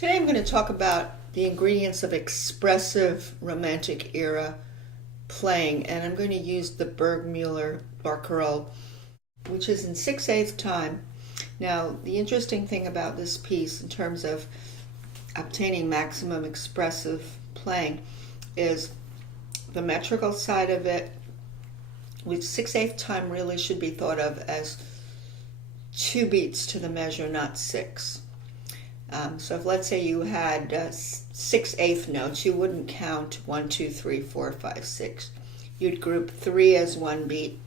Today I'm going to talk about the ingredients of expressive romantic era playing, and I'm going to use the Burgmuller Barcarolle, which is in 6/8 time. Now, the interesting thing about this piece in terms of obtaining maximum expressive playing is the metrical side of it, which 6/8 time really should be thought of as 2 beats to the measure, not 6. So if, let's say, you had 6/8 notes, you wouldn't count 1, 2, 3, 4, 5, 6. You'd group 3 as 1 beat,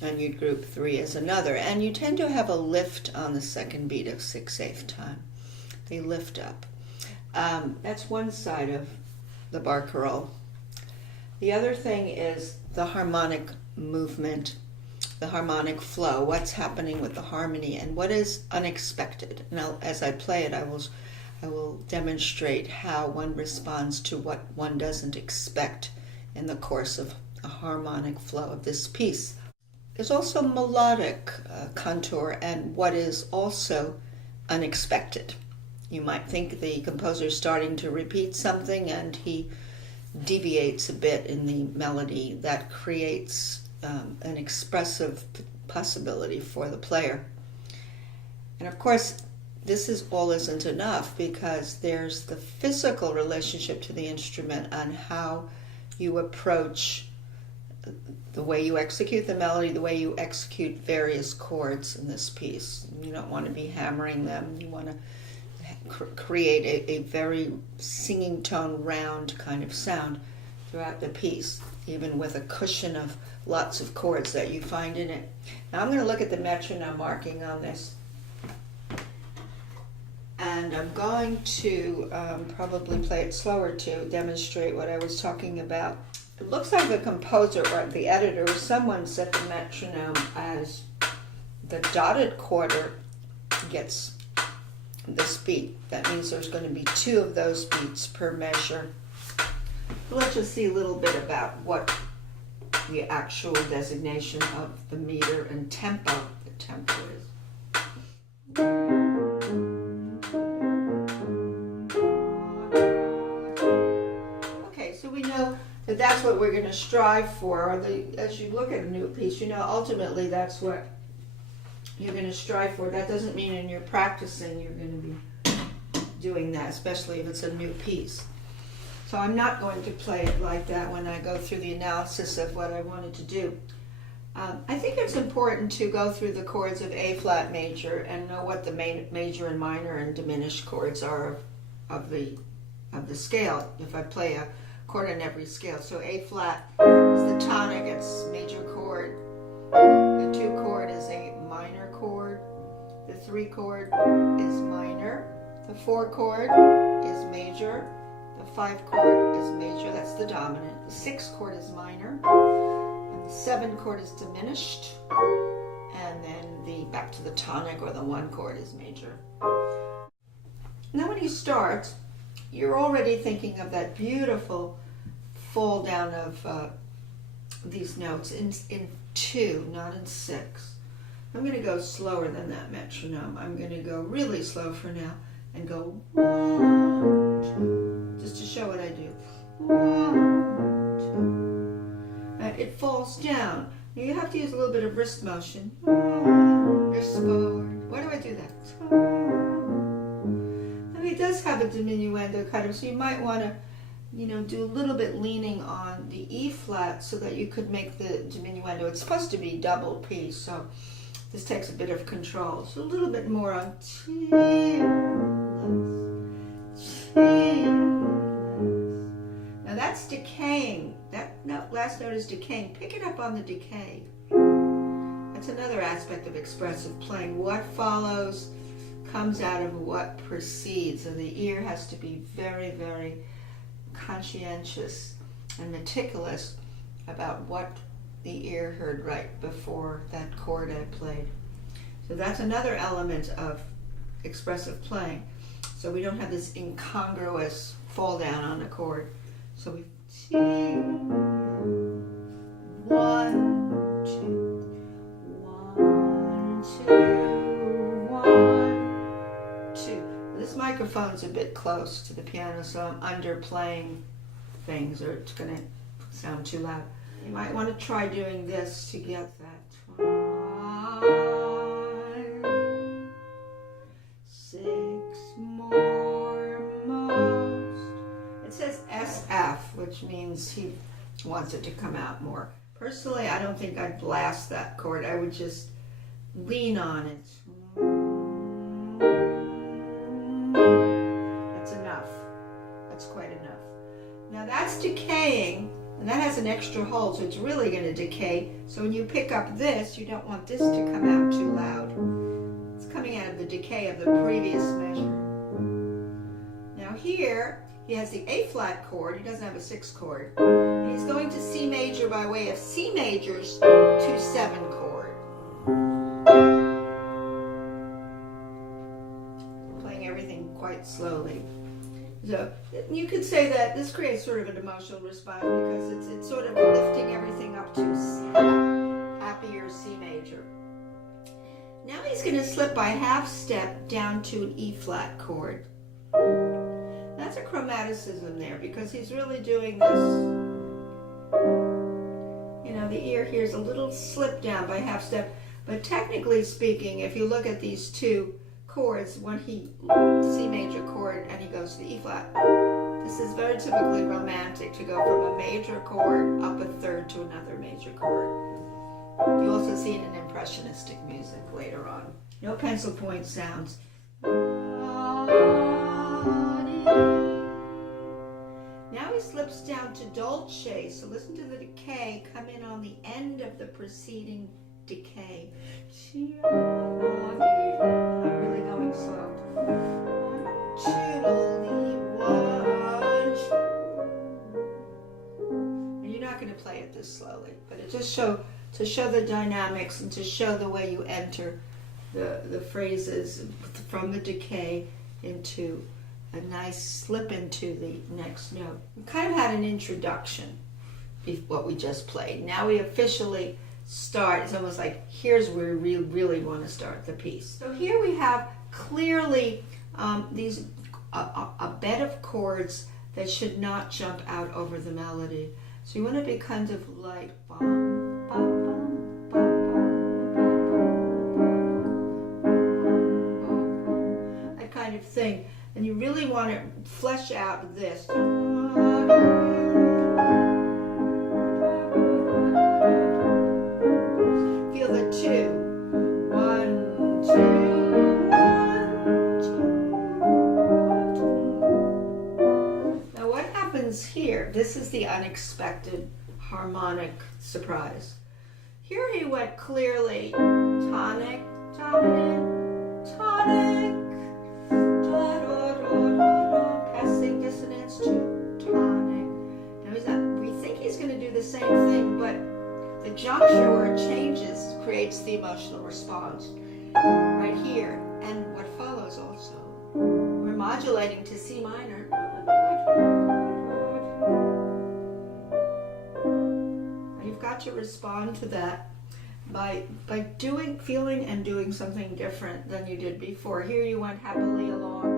and you'd group 3 as another. And you tend to have a lift on the second beat of 6/8 time. They lift up. That's one side of the barcarolle. The other thing is the harmonic movement, the harmonic flow, what's happening with the harmony and what is unexpected. Now, as I play it, I will demonstrate how one responds to what one doesn't expect in the course of a harmonic flow of this piece. There's also melodic contour and what is also unexpected. You might think the composer is starting to repeat something and he deviates a bit in the melody. That creates an expressive possibility for the player. And of course, this isn't enough, because there's the physical relationship to the instrument on how you approach the way you execute the melody, the way you execute various chords in this piece. You don't want to be hammering them. You want to create a very singing tone, round kind of sound throughout the piece, even with a cushion of lots of chords that you find in it. Now I'm going to look at the metronome marking on this, and I'm going to probably play it slower to demonstrate what I was talking about. It looks like the composer or the editor or someone set the metronome as the dotted quarter gets this beat. That means there's going to be 2 of those beats per measure. Let's just see a little bit about what the actual designation of the meter and tempo, the tempo is. Okay, so we know that that's what we're going to strive for. As you look at a new piece, you know ultimately that's what you're going to strive for. That doesn't mean in your practicing you're going to be doing that, especially if it's a new piece. So I'm not going to play it like that when I go through the analysis of what I wanted to do. I think it's important to go through the chords of A flat major and know what the major and minor and diminished chords are of the scale. If I play a chord on every scale, so A flat is the tonic, it's major chord. The 2 chord is a minor chord. The 3 chord is minor. The 4 chord is major. The 5 chord is major, that's the dominant. The 6 chord is minor. And the 7 chord is diminished. And then back to the tonic or the 1 chord is major. Now when you start, you're already thinking of that beautiful fall down of these notes in 2, not in 6. I'm going to go slower than that metronome. I'm going to go really slow for now and go 1, 2, just to show what I do. 1, 2. It falls down. You have to use a little bit of wrist motion. Wrist forward. Why do I do that? I mean, it does have a diminuendo kind of, so you might want to do a little bit leaning on the E flat so that you could make the diminuendo. It's supposed to be double P, so this takes a bit of control. So a little bit more on T. Now that's decaying. That last note is decaying. Pick it up on the decay. That's another aspect of expressive playing. What follows comes out of what precedes, and the ear has to be very, very conscientious and meticulous about what the ear heard right before that chord I played. So that's another element of expressive playing. So we don't have this incongruous fall down on a chord. So we 1, 2, 1, 2, 1, 2. This microphone microphone's a bit close to the piano, so I'm underplaying things, or it's going to sound too loud. You might want to try doing this to get that. 5, 6 more most. It says SF, which means he wants it to come out more. Personally, I don't think I'd blast that chord. I would just lean on it. That's enough. That's quite enough. Now that's decaying, and that has an extra hold, so it's really going to decay. So when you pick up this, you don't want this to come out too loud. It's coming out of the decay of the previous measure. Now here, he has the A flat chord. He doesn't have a 6 chord. And he's going to C major by way of C major's 2/7 chord. Playing everything quite slowly. So you could say that this creates sort of an emotional response because it's sort of lifting everything up to happier C major. Now he's going to slip by half step down to an E flat chord. That's a chromaticism there because he's really doing this. You know, the ear hears a little slip down by half step, but technically speaking, if you look at these two chords, when he C major chord and he goes to the E flat, this is very typically romantic to go from a major chord up a third to another major chord. You also see it in impressionistic music later on. No pencil point sounds. Now he slips down to dolce, so listen to the decay come in on the end of the preceding decay. I'm really going slow. 1, 2, and you're not going to play it this slowly, but it just to show the dynamics and to show the way you enter the phrases from the decay into a nice slip into the next note. We kind of had an introduction, what we just played. Now we officially start. It's almost like here's where we really want to start the piece. So here we have clearly these a bed of chords that should not jump out over the melody. So you want to be kind of like that kind of thing. And you really want to flesh out this. Feel the 2. 1, 2, 1, 2. Now what happens here? This is the unexpected harmonic surprise. Here he went clearly tonic, dominant, tonic. Passing dissonance to tonic. Now we think he's going to do the same thing, but the juncture where it changes creates the emotional response right here, and what follows also. We're modulating to C minor. Now you've got to respond to that by feeling and doing something different than you did before. Here you went happily along.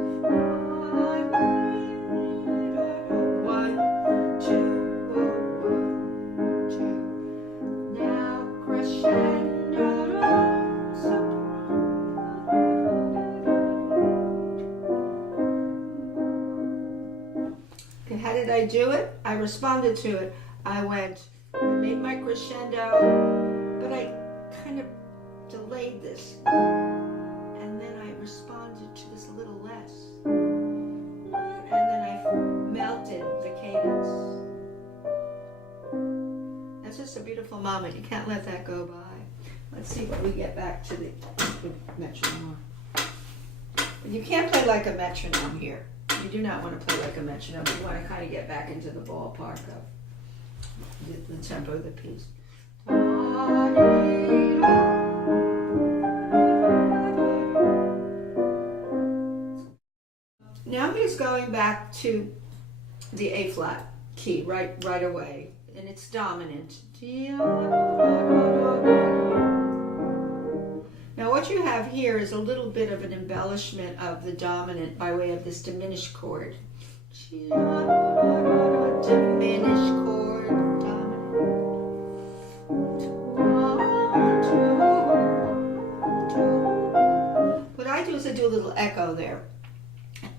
1, 2, 1, 2. Now crescendo. Okay, how did I do it? I responded to it. I made my crescendo, but I kind of delayed this. And then I responded to this a little less. And then I melted the cadence. That's just a beautiful moment. You can't let that go by. Let's see what we get back to the metronome. But you can't play like a metronome here. You do not want to play like a metronome. You want to kind of get back into the ballpark of the tempo of the piece. Now he's going back to the A flat key right away, and it's dominant. Now what what you have here is a little bit of an embellishment of the dominant by way of this diminished chord. Diminished chord, dominant. What I do is I do a little echo there,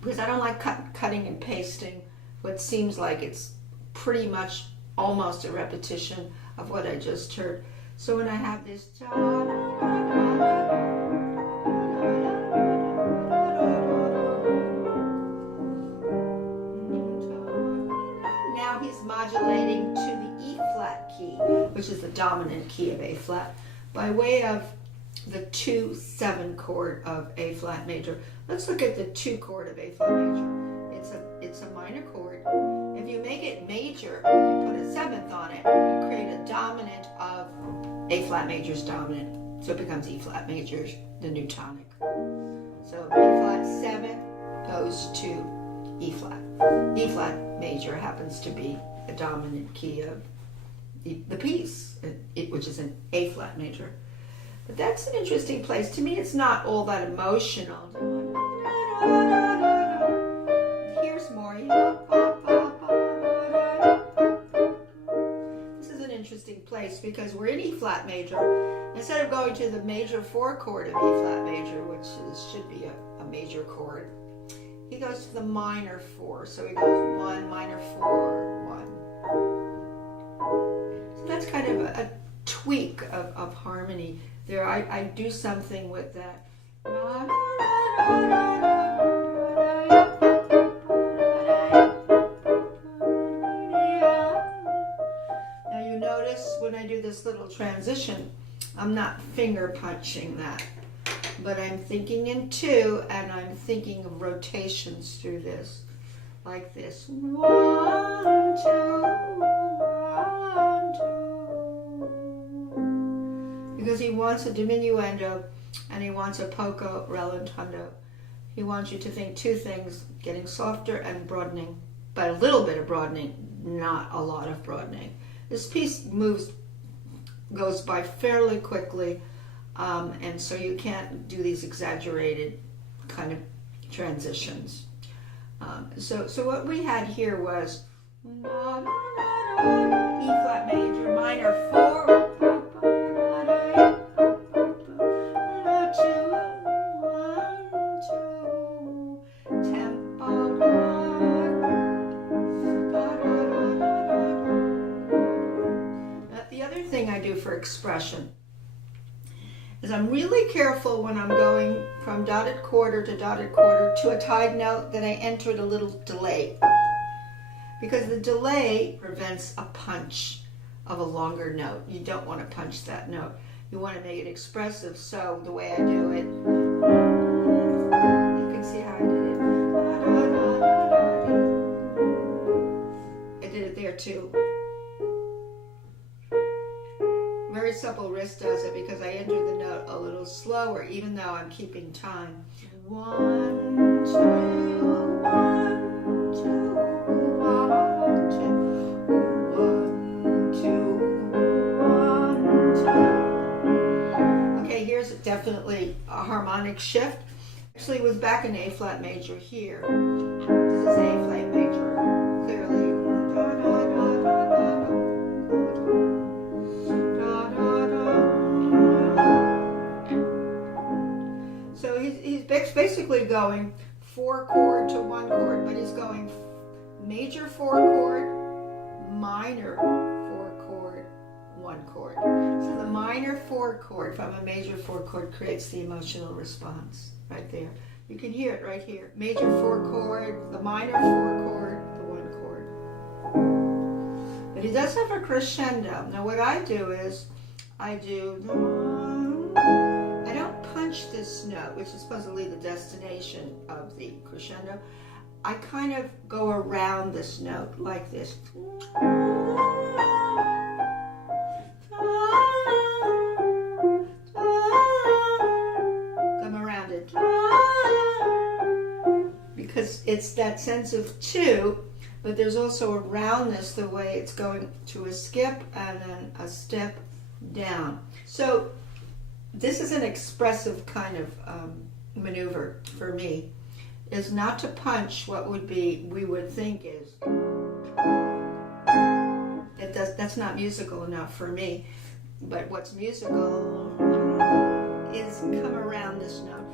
because I don't like cutting and pasting what seems like it's pretty much almost a repetition of what I just heard. So when I have this, now he's modulating to the E flat key, which is the dominant key of A flat, by way of the 2-7 chord of A flat major. Let's look at the 2 chord of A flat major. It's a minor chord. If you make it major, if you put a 7th on it, you create a dominant of A flat major's dominant. So it becomes E flat major, the new tonic. So B flat 7 goes to E flat. E flat major happens to be a dominant key of the piece, which is an A flat major. But that's an interesting place. To me, it's not all that emotional. Here's more. This is an interesting place because we're in E flat major. Instead of going to the major 4 chord of E flat major, which should be a major chord, he goes to the minor 4. So he goes 1, minor 4, 1. So that's kind of a tweak of harmony there. I do something with that. Now you notice when I do this little transition, I'm not finger punching that, but I'm thinking in 2, and I'm thinking of rotations through this, like this. 1, 2, 1, 2. Because he wants a diminuendo and he wants a poco rallentando. He wants you to think 2 things, getting softer and broadening, but a little bit of broadening, not a lot of broadening. This piece goes by fairly quickly, and so you can't do these exaggerated kind of transitions. So what we had here was E flat major, minor 4, 2, 1, 2, tempo. The other thing I do for expression is I'm really careful when I'm going from dotted quarter to dotted quarter to a tied note that I entered a little delay, because the delay prevents a punch of a longer note. You don't want to punch that note. You want to make it expressive. So the way I do it, you can see how I did it. I did it there too. Very supple wrist does it because I enter the note a little slower, even though I'm keeping time. 1, 2, 1, 2, 1, 2, 1, 2. Okay, here's definitely a harmonic shift. Actually, it was back in A flat major here. This is A flat major, clearly. He's basically going 4 chord to 1 chord, but he's going major 4 chord, minor 4 chord, 1 chord. So the minor 4 chord from a major 4 chord creates the emotional response right there. You can hear it right here. Major 4 chord, the minor 4 chord, the 1 chord. But he does have a crescendo. Now what I do is I don't punch this note, which is supposedly the destination of the crescendo. I kind of go around this note like this. Come around it. Because it's that sense of 2, but there's also a roundness the way it's going to a skip and then a step down. So this is an expressive kind of maneuver for me, is not to punch what we would think is, that's not musical enough for me, but what's musical is come around this note,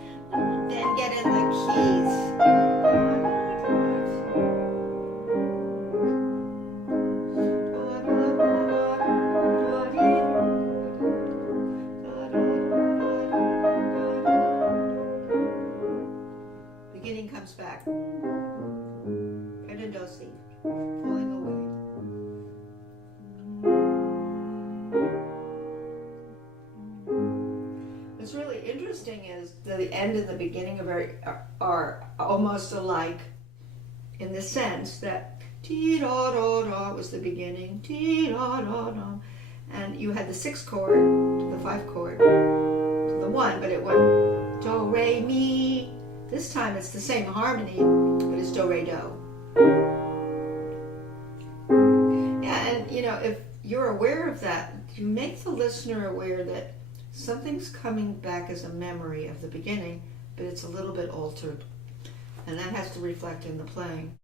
then get in the keys. Beginning comes back. And a do si, pulling away. What's really interesting is the end and the beginning are almost alike, in the sense that ti-da-da-da was the beginning, ti-da-da-da, and you had the 6th chord to the 5th chord to the 1, but it went do, re, mi. This time it's the same harmony, but it's do, re, do. Yeah, and if you're aware of that, you make the listener aware that something's coming back as a memory of the beginning, but it's a little bit altered. And that has to reflect in the playing.